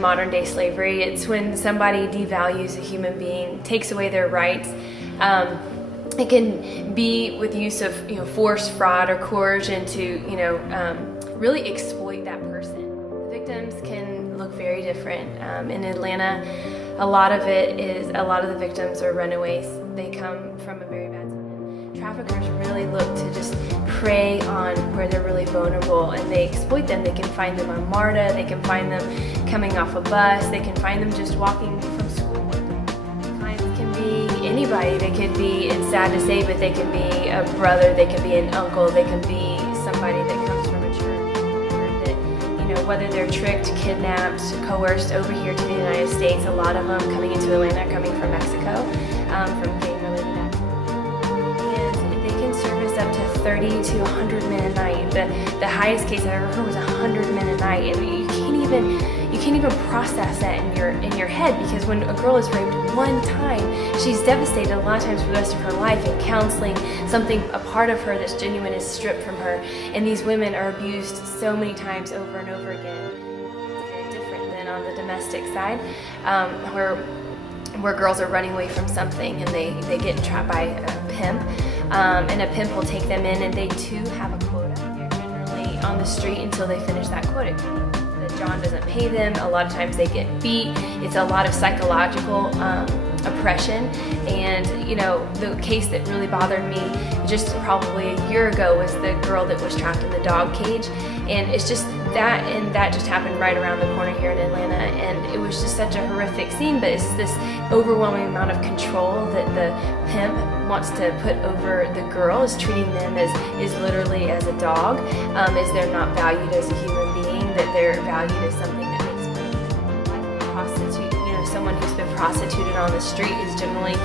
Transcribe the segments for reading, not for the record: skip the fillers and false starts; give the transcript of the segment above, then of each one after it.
modern day slavery. It's when somebody devalues a human being, takes away their rights. It can be with use of force, fraud, or coercion to really exploit that person. The victims can look very different. In Atlanta, a lot of the victims are runaways. They come from a very bad time. Traffickers really look to just prey on where they're really vulnerable, and they exploit them. They can find them on MARTA, they can find them coming off a bus, they can find them just walking from school. Clients can be anybody. They could be, it's sad to say, but they can be a brother, they can be an uncle, they can be somebody that comes from a church, that, whether they're tricked, kidnapped, coerced over here to the United States. A lot of them coming into Atlanta are coming from Mexico, from gang-related activities. And they can service up to 30 to 100 men a night. The highest case I ever heard was 100 men a night, and you can't even process that in your head, because when a girl is raped one time, she's devastated a lot of times for the rest of her life, and counseling, a part of her that's genuine, is stripped from her, and these women are abused so many times over and over again. It's very different than on the domestic side, where girls are running away from something and they get trapped by a pimp, and a pimp will take them in, and they too have a quota. They're generally on the street until they finish that quota. John doesn't pay them. A lot of times they get beat. It's a lot of psychological oppression. And the case that really bothered me just probably a year ago was the girl that was trapped in the dog cage. And it's just that just happened right around the corner here in Atlanta, and it was just such a horrific scene. But it's this overwhelming amount of control that the pimp wants to put over the girl, is treating them as literally as a dog, as they're not valued as a human being, that they're valued as something that makes money. Prostitute, someone who's been prostituted on the street is generally,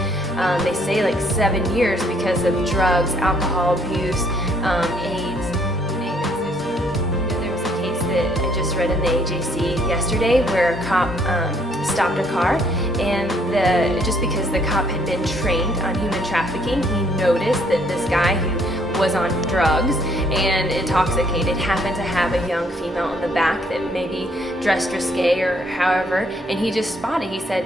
they say, like 7 years because of drugs, alcohol abuse, AIDS. There was a case that I just read in the AJC yesterday where a cop stopped a car, and just because the cop had been trained on human trafficking, he noticed that this guy who was on drugs and intoxicated happened to have a young female in the back that maybe dressed risque or however, and he just spotted. He said,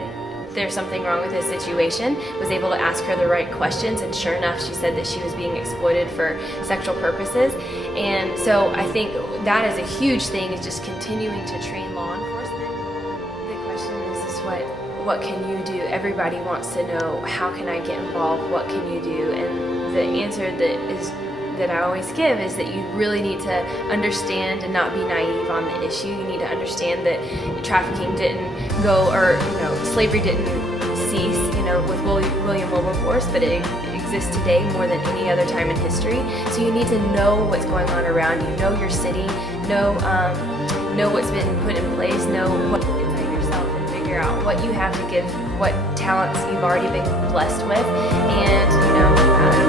there's something wrong with this situation, was able to ask her the right questions, and sure enough, she said that she was being exploited for sexual purposes. And so I think that is a huge thing, is just continuing to train law enforcement. The question is what can you do? Everybody wants to know, how can I get involved? What can you do? And the answer that I always give is that you really need to understand and not be naive on the issue. You need to understand that trafficking didn't go, or slavery didn't cease, with William Wilberforce, but it exists today more than any other time in history. So you need to know what's going on around you, know your city, know what's been put in place, know what inside yourself, and figure out what you have to give, what talents you've already been blessed with, and